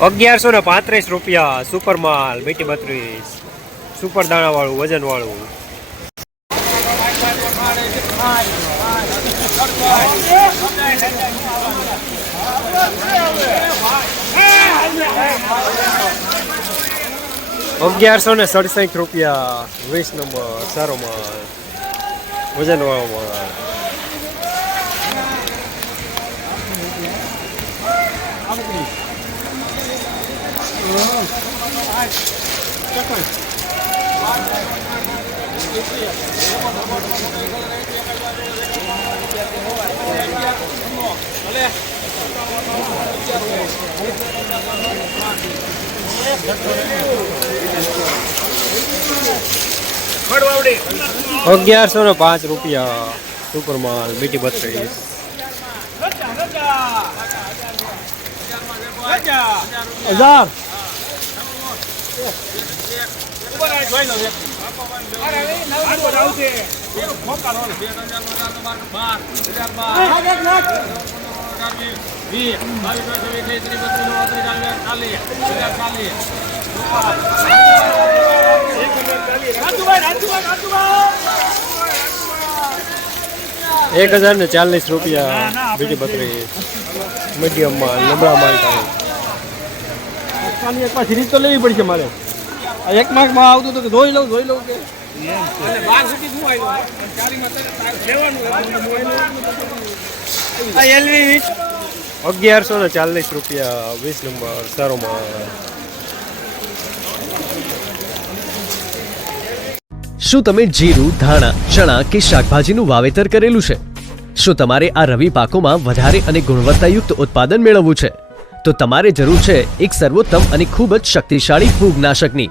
અગિયારસો ને પાંત્રીસ રૂપિયા સુપર માલ મીઠી બત્રીસ સુપર દાણા વાળું વજન વાળું અગિયારસો ને સડસઠ રૂપિયા વીસ નંબર સારો માલ વજન વાળો માલ અગિયારસો ને પાંચ રૂપિયા સુપર માલ બીટી બત્રીસ હજાર એક હજાર ને ચાલીસ રૂપિયા બીજી બત્રીસ મીડિયમ માલ નબળા માલ થાય પાછી રીત તો લેવી પડશે મારે. એક માર્કમાં આવતું હતું કે ધોઈ લઉં ધોઈ લઉં કે? અગિયારસો ને ચાલીસ રૂપિયા વીસ નંબર સારોમાં. શું તમે જીરું ધાણા ચણા કે શાકભાજીનું વાવેતર કરેલું છે? શું તમારે આ રવિ પાકોમાં વધારે અને ગુણવત્તાયુક્ત ઉત્પાદન મેળવવું છે? તો તમારે જરૂર છે એક સર્વોત્તમ અને ખૂબ જ શક્તિશાળી ફૂગનાશકની.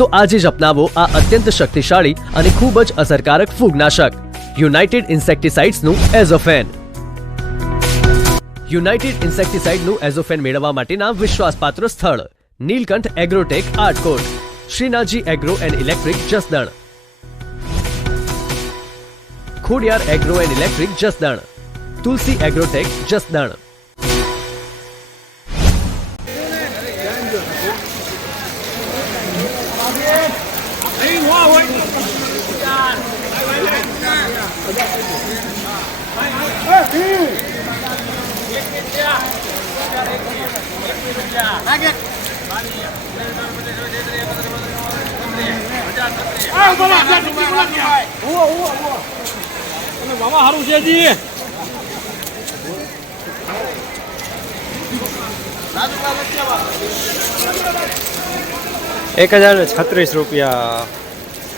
તો આજે જ અપનાવો આ અત્યંત શક્તિશાળી અને ખૂબ જ અસરકારક ફૂગનાશક, યુનાઇટેડ ઇન્સેક્ટિસાઇડ્સનું એઝોફેન. યુનાઇટેડ ઇન્સેક્ટિસાઇડનું એઝોફેન મેળવવા માટેના વિશ્વાસપાત્ર સ્થળ, નીલકંઠ એગ્રોટેક આર્ટકોટ Shrinathji Agro and Electric Jasdan. Khodiyar Agro and Electric Jasdan, Tulsi Agrotech Jasdan. એક હજાર છત્રીસ રૂપિયા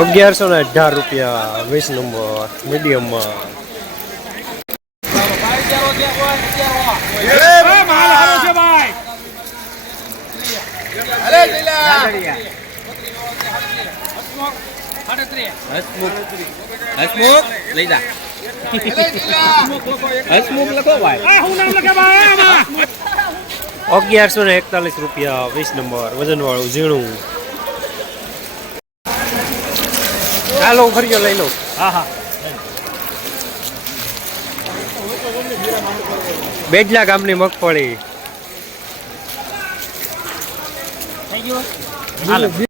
અગિયારસો ને અઢાર રૂપિયા વીસ નંબર મીડિયમમાં જા. હસમુખ લખો ભાઈ. હું નામ લખે ભાઈ? અગિયારસો ને એકતાલીસ રૂપિયા વીસ નંબર વજન વાળું ઝીણું. હાલો ફરીયો લઈ લો હા હા. બેજલા ગામની મગફળી.